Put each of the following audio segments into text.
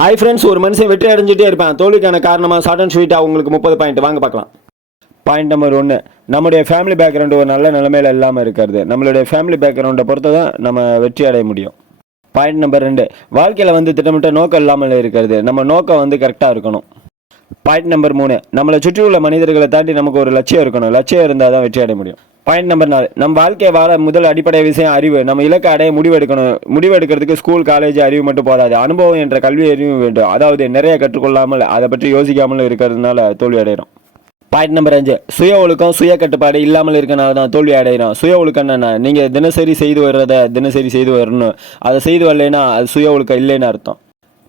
Hi friends, ஒரு மனுஷன் வெற்றி அடைஞ்சிட்டே இருப்பான். தோல்விக்கான காரணமாக ஷார்ட் அண்ட் ஸ்வீட்டாக உங்களுக்கு 30 பாயிண்ட் வாங்க பார்க்கலாம். பாயிண்ட் நம்பர் 1, நம்முடைய ஃபேமிலி பேக்ரவுண்டு ஒரு நல்ல நிலைமையில் இல்லாமல் இருக்கிறது. நம்மளுடைய ஃபேமிலி பேக்ரவுண்டை பொறுத்து தான் நம்ம வெற்றி அடைய முடியும். பாயிண்ட் நம்பர் 2, வாழ்க்கையில் திட்டமிட்ட நோக்கம் இல்லாமல் இருக்கிறது. நம்ம நோக்கம் கரெக்டாக இருக்கணும். பாயிண்ட் நம்பர் 3, நம்மளை சுற்றி உள்ள மனிதர்களை தாண்டி நமக்கு ஒரு லட்சியம் இருக்கணும். லட்சியம் இருந்தால் தான் வெற்றி அடைய முடியும். பாயிண்ட் நம்பர் 4, நம்ம வாழ்க்கையை வாழ முதல் அடிப்படை விஷயம் அறிவு. நம்ம இலக்கை அடைய முடிவெடுக்கணும். முடிவெடுக்கிறதுக்கு ஸ்கூல் காலேஜ் அறிவு மட்டும் போதாது, அனுபவம் என்ற கல்வி அறிவு வேண்டும். அதாவது நிறைய கற்றுக்கொள்ளாமல் அதை பற்றி யோசிக்காமல் இருக்கிறதுனால தோல்வி அடைகிறோம். பாயிண்ட் நம்பர் 5, சுய ஒழுக்கம் சுய கட்டுப்பாடு இல்லாமல் இருக்கனால தான் தோல்வி அடைகிறோம். சுய ஒழுக்கம் என்ன? நீங்கள் தினசரி செய்து வர்றதை தினசரி செய்து வரணும். அதை செய்து வரலைன்னா அது சுய ஒழுக்கம் இல்லைன்னு அர்த்தம்.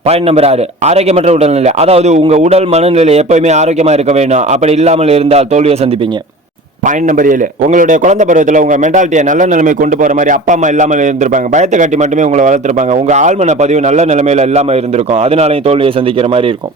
பாயிண்ட் நம்பர் 6, ஆரோக்கியமற்ற உடல்நிலை. அதாவது உங்கள் உடல் மனநிலை எப்போயுமே ஆரோக்கியமாக இருக்க வேணும். அப்படி இல்லாமல் இருந்தால் தோல்வியை சந்திப்பீங்க. பாயிண்ட் நம்பர் 7, உங்களுடைய குழந்தை பருவத்தில் உங்கள் மென்டாலிட்டியை நல்ல நிலைமை கொண்டு போகிற மாதிரி அப்பா அம்மா இல்லாமல் இருந்திருப்பாங்க. பயத்தை காட்டி மட்டுமே உங்களை வளர்த்துருப்பாங்க. உங்கள் ஆழ்மன பதிவு நல்ல நிலைமையில் இல்லாமல் இருந்திருக்கும். அதனாலையும் தோல்வியை சந்திக்கிற மாதிரி இருக்கும்.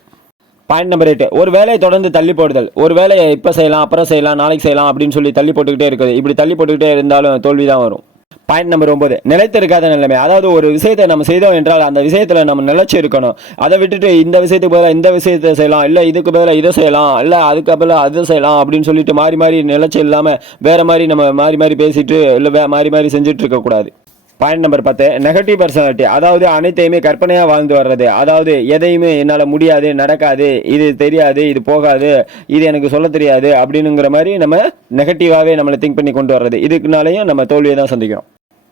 பாயிண்ட் நம்பர் 8, ஒரு வேலையை தொடர்ந்து தள்ளி போடுதல். ஒரு வேலையை இப்போ செய்யலாம், அப்புறம் செய்யலாம், நாளைக்கு செய்யலாம் அப்படின்னு சொல்லி தள்ளி போட்டுக்கிட்டே இருக்குது. இப்படி தள்ளி போட்டுக்கிட்டே இருந்தாலும் தோல்வி தான் வரும். பாயிண்ட் நம்பர் 9, நிலைத்திருக்காத நிலைமை. அதாவது ஒரு விஷயத்தை நம்ம செய்தோம் என்றால் அந்த விஷயத்தில் நம்ம நிலைச்சு இருக்கணும். அதை விட்டுட்டு இந்த விஷயத்துக்கு பதிலாக இந்த விஷயத்தை செய்யலாம், இல்லை இதுக்கு பதிலாக இதை செய்யலாம், இல்லை அதுக்கு பதிலாக அதை செய்யலாம் அப்படின்னு சொல்லிட்டு மாறி மாறி நிலைச்சு இல்லாமல் வேறு மாதிரி நம்ம மாறி மாறி பேசிட்டு இல்லை மாறி மாறி செஞ்சுட்டு இருக்கக்கூடாது. Point number 10, negative personality. அதாவது அனைத்தையுமே கற்பனையாக வாழ்ந்து வர்றது. அதாவது எதையுமே என்னால் முடியாது, நடக்காது, இது தெரியாது, இது போகாது, இது எனக்கு சொல்ல தெரியாது அப்படின்னுங்கிற மாதிரி நம்ம நெகட்டிவாகவே நம்மளை திங்க் பண்ணி கொண்டு வர்றது. இதுக்குனாலையும் நம்ம தோல்வியை தான் சந்திக்கிறோம்.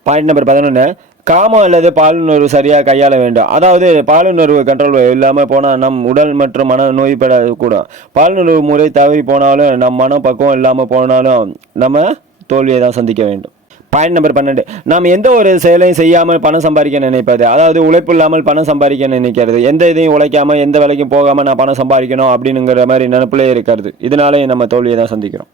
பாயிண்ட் நம்பர் 11, காமம் அல்லது பாலுணர்வு சரியாக கையாள வேண்டும். அதாவது பாலுணர்வு கண்ட்ரோல் இல்லாமல் போனால் நம் உடல் மற்றும் மன நோய்படக்கூடும். பாலுணர்வு முறை தவறி போனாலும் நம் மனம் பக்குவம் இல்லாமல் போனாலும் நம்ம தோல்வியை தான் சந்திக்க வேண்டும். பாயிண்ட் நம்பர் 12, நாம் எந்த ஒரு செயலையும் செய்யாமல் பணம் சம்பாதிக்க நினைப்பது. அதாவது உழைப்பு இல்லாமல் பணம் சம்பாதிக்க நினைக்கிறது. எந்த இதையும் உழைக்காமல் எந்த வேலைக்கும் போகாமல் நான் பணம் சம்பாதிக்கணும் அப்படிங்கிற மாதிரி நினைப்பிலே இருக்கிறது. இதனாலே நம்ம தோல்வியை தான் சந்திக்கிறோம்.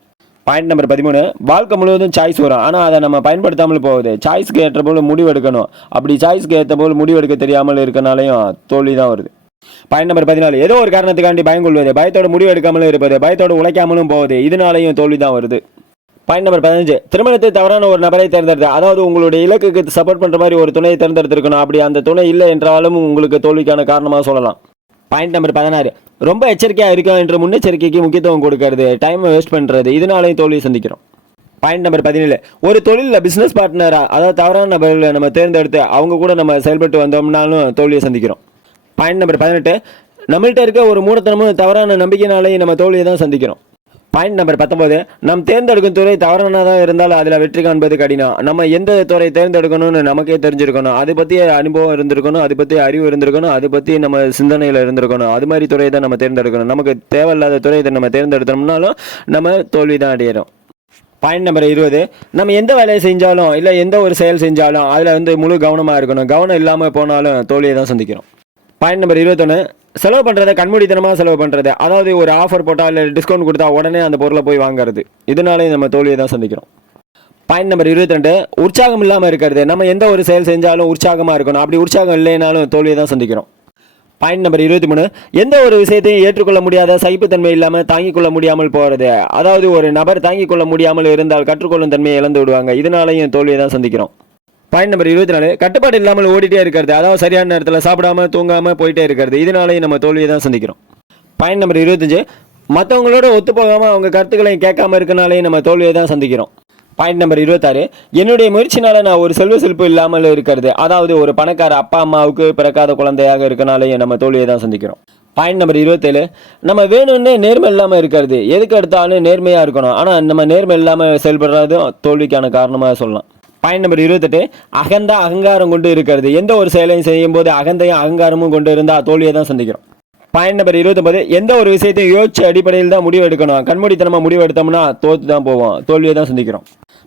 பாயிண்ட் நம்பர் 13, வாழ்க்கை முழுவதும் சாய்ஸ் வரும், ஆனால் அதை நம்ம பயன்படுத்தாமல் போகுது. சாய்ஸ்க்கு ஏற்ற போல் முடிவு எடுக்கணும். அப்படி சாய்ஸ்க்கு ஏற்ற போல் முடிவெடுக்க தெரியாமல் இருக்கனாலையும் தோல்வி தான் வருது. பாயிண்ட் நம்பர் 14, ஏதோ ஒரு காரணத்துக்காண்டி பயம் கொள்வது. பயத்தோடு முடிவு எடுக்காமலும் இருப்பது. பயத்தோடு உழைக்காமலும் போகுது. இதனாலையும் தோல்வி தான் வருது. பாயிண்ட் நம்பர் 15, திருமணத்தை தவறான ஒரு நபரை தேர்ந்தெடுத்து. அதாவது உங்களுடைய இலக்குக்கு சப்போர்ட் பண்ணுற மாதிரி ஒரு துணையை தேர்ந்தெடுத்திருக்கணும். அப்படி அந்த துணை இல்லை என்றாலும் உங்களுக்கு தோல்விக்கான காரணமாக சொல்லலாம். பாயிண்ட் நம்பர் 16, ரொம்ப எச்சரிக்கையாக இருக்கும் என்று முன்னெச்சரிக்கைக்கு முக்கியத்துவம் கொடுக்கறது, டைமை வேஸ்ட் பண்ணுறது. இதனாலையும் தோல்வியை சந்திக்கிறோம். பாயிண்ட் நம்பர் 17, ஒரு தொழிலில் பிஸ்னஸ் பார்ட்னராக அதாவது தவறான நபர்களை நம்ம தேர்ந்தெடுத்து அவங்க கூட நம்ம செயல்பட்டு வந்தோம்னாலும் தோல்வியை சந்திக்கிறோம். பாயிண்ட் நம்பர் 18, நம்மள்கிட்ட இருக்க ஒரு மூடத்தனமும் தவறான நம்பிக்கையினாலேயும் நம்ம தோல்வியை தான் சந்திக்கிறோம். பாயிண்ட் நம்பர் 19, நாம் தேர்ந்தெடுக்கும் துறை தவறானதாக இருந்தாலும் அதில் வெற்றி காண்பது கடினம். நம்ம எந்த துறை தேர்ந்தெடுக்கணும்னு நமக்கே தெரிஞ்சிருக்கணும். அதை பற்றிய அனுபவம் இருந்திருக்கணும், அதை பற்றி அறிவு இருந்திருக்கணும், அதை பற்றி நம்ம சிந்தனையில் இருந்திருக்கணும். அது மாதிரி துறையை தான் நம்ம தேர்ந்தெடுக்கணும். நமக்கு தேவையில்லாத துறையை நம்ம தேர்ந்தெடுத்தோம்னாலும் நம்ம தோல்வி தான் அடையிறோம். பாயிண்ட் நம்பர் 20, நம்ம எந்த வேலையை செஞ்சாலும் இல்லை எந்த ஒரு செயல் செஞ்சாலும் அதில் முழு கவனமாக இருக்கணும். கவனம் இல்லாமல் போனாலும் தோல்வியை தான் சந்திக்கிறோம். பாயிண்ட் நம்பர் 21, செலவு பண்ணுறதை கண்மூடித்தனமாக செலவு பண்ணுறது. அதாவது ஒரு ஆஃபர் போட்டால் இல்லை டிஸ்கவுண்ட் கொடுத்தா உடனே அந்த பொருளை போய் வாங்குறது. இதனாலே நம்ம தோல்வியை தான் சந்திக்கிறோம். பாயிண்ட் நம்பர் 22, உற்சாகம் இல்லாமல் இருக்கிறது. நம்ம எந்த ஒரு செயல் செஞ்சாலும் உற்சாகமாக இருக்கணும். அப்படி உற்சாகம் இல்லைனாலும் தோல்வியை தான் சந்திக்கிறோம். பாயிண்ட் நம்பர் 23, எந்த ஒரு விஷயத்தையும் ஏற்றுக்கொள்ள முடியாத சகிப்புத்தன்மை இல்லாமல் தாங்கிக் கொள்ள முடியாமல் போகிறது. அதாவது ஒரு நபர் தாங்கிக் கொள்ள முடியாமல் இருந்தால் கற்றுக்கொள்ளும் தன்மையை இழந்து விடுவாங்க. இதனாலையும் தோல்வியை தான் சந்திக்கிறோம். பாயிண்ட் நம்பர் 24, கட்டுப்பாடு இல்லாமல் ஓடிட்டே இருக்கிறது. அதாவது சரியான நேரத்தில் சாப்பிடாமல் தூங்காமல் போயிட்டே இருக்கிறது. இதனாலேயும் நம்ம தோல்வியை தான் சந்திக்கிறோம். பாயிண்ட் நம்பர் 25, மற்றவங்களோட ஒத்து போகாமல் அவங்க கருத்துக்களையும் கேட்காம இருக்கனாலேயும் நம்ம தோல்வியை தான் சந்திக்கிறோம். பாயிண்ட் நம்பர் 26, என்னுடைய முயற்சினால நான் ஒரு செல்வ செழிப்பு இல்லாமல் இருக்கிறது. அதாவது ஒரு பணக்கார அப்பா அம்மாவுக்கு பிறக்காத குழந்தையாக இருக்கனாலேயும் நம்ம தோல்வியை தான் சந்திக்கிறோம். பாயிண்ட் நம்பர் 27, நம்ம வேணும்னே நேர்மை இல்லாமல் இருக்கிறது. எதுக்கு எடுத்தாலும் நேர்மையாக இருக்கணும், ஆனால் நம்ம நேர்மை இல்லாமல் செயல்படுறதும் தோல்விக்கான காரணமாக சொல்லலாம். பாயிண்ட் நம்பர் 28, அகந்தா அகங்காரம் கொண்டு இருக்கிறது. எந்த ஒரு செயலையும் செய்யும் போது அகந்தையும் அகங்காரமும் கொண்டு இருந்தால் தோல்வியை தான் சந்திக்கிறோம். பாயிண்ட் நம்பர் 29, எந்த ஒரு விஷயத்தையும் யோசிச்சு அடிப்படையில் தான் முடிவு எடுக்கணும். கண்மூடித்தனமாக முடிவு எடுத்தோம்னா தோற்று தான் போவோம், தோல்வியை தான் சந்திக்கிறோம்.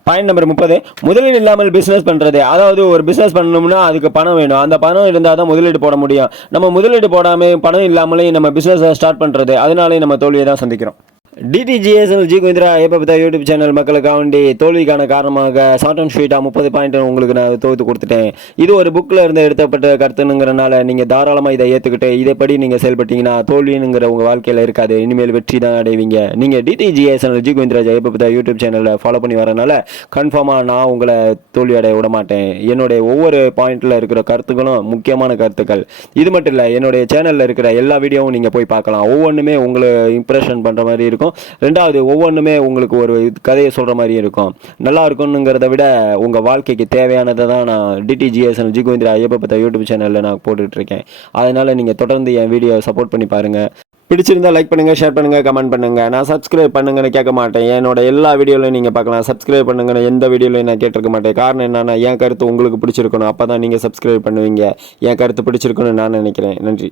பாயிண்ட் நம்பர் 30, முதலீடு இல்லாமல் பிஸ்னஸ் பண்ணுறது. அதாவது ஒரு பிஸ்னஸ் பண்ணணும்னா அதுக்கு பணம் வேணும். அந்த பணம் இருந்தால் தான் முதலீடு போட முடியும். நம்ம முதலீடு போடாமல் பணம் இல்லாமலே நம்ம பிஸ்னஸை ஸ்டார்ட் பண்ணுறது. அதனாலே நம்ம தோல்வியை தான் சந்திக்கிறோம். டிடிஜிஎஸ்எல் ஜி கோவிந்தரா ஏபபிதா யூடியூப் சேனல் மக்களுக்காண்டி தோல்விக்கான காரணமாக ஷார்ட் அண்ட் ஸ்வீட்டாக 30 பாயிண்ட் உங்களுக்கு நான் தொகுத்து கொடுத்துட்டேன். இது ஒரு புக்கில் இருந்து எடுத்தப்பட்ட கருத்துனுங்கிறனால நீங்கள் தாராளமாக இதை ஏற்றுக்கிட்டு இதைப்படி நீங்கள் செயல்பட்டீங்கன்னா தோல்வினுங்கிற உங்கள் வாழ்க்கையில் இருக்காது. இனிமேல் வெற்றி தான் அடைவீங்க. நீங்கள் டிடிஜிஎஸ்எல் ஜி கோவிந்தரா ஏபபிதா யூடியூப் சேனலில் ஃபாலோ பண்ணி வரனால கன்ஃபார்மாக நான் உங்களை தோல்வி அடைய விட மாட்டேன். என்னுடைய ஒவ்வொரு பாயிண்டில் இருக்கிற கருத்துக்களும் முக்கியமான கருத்துக்கள். இது மட்டும் இல்லை, என்னுடைய சேனலில் இருக்கிற எல்லா வீடியோவும் நீங்கள் போய் பார்க்கலாம். ஒவ்வொன்றுமே உங்களை இம்ப்ரெஷன் பண்ணுற மாதிரி இருக்கும். ரெண்டாவது, ஒவ்வொன்றுமே உங்களுக்கு ஒரு கதையை சொல்கிற மாதிரி இருக்கும். நல்லா இருக்கும்னுங்கிறத விட உங்கள் வாழ்க்கைக்கு தேவையானதை தான் நான் டிடிஜிஎஸ்எல் ஜி கோவிந்தரா ஏபபிதா யூடியூப் சேனலில் நான் போட்டுட்ருக்கேன். அதனால் நீங்கள் தொடர்ந்து என் வீடியோ சப்போர்ட் பண்ணி பாருங்கள். பிடிச்சிருந்தா லைக் பண்ணுங்கள், ஷேர் பண்ணுங்கள், கமெண்ட் பண்ணுங்கள். நான் சப்ஸ்கிரைப் பண்ணுங்கன்னு கேட்க மாட்டேன். என்னோட எல்லா வீடியோலையும் நீங்கள் பார்க்கலாம். சப்ஸ்கிரைப் பண்ணுங்கன்னு எந்த வீடியோலையும் நான் கேட்டிருக்க மாட்டேன். காரணம் என்னன்னா, என் கருத்து உங்களுக்கு பிடிச்சிருக்கணும். அப்போ தான் நீங்கள் சப்ஸ்கிரைப் பண்ணுவீங்க. என் கருத்து பிடிச்சிருக்குன்னு நான் நினைக்கிறேன். நன்றி.